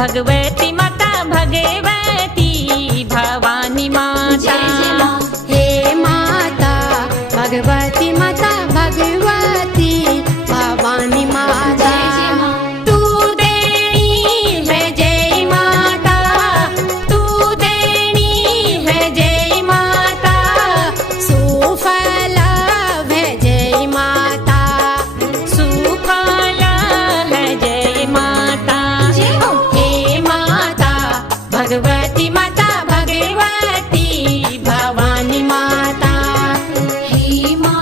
भगवती माता भगवती भवानी माता। हे माता भगवती माता भगवती भवानी माता। तू देनी है जय माता, तू देनी है जय माता, सुफल है जय माता, सुफल है जय माता। हे माता भगवती माता भगवती भवानी माता। हे माता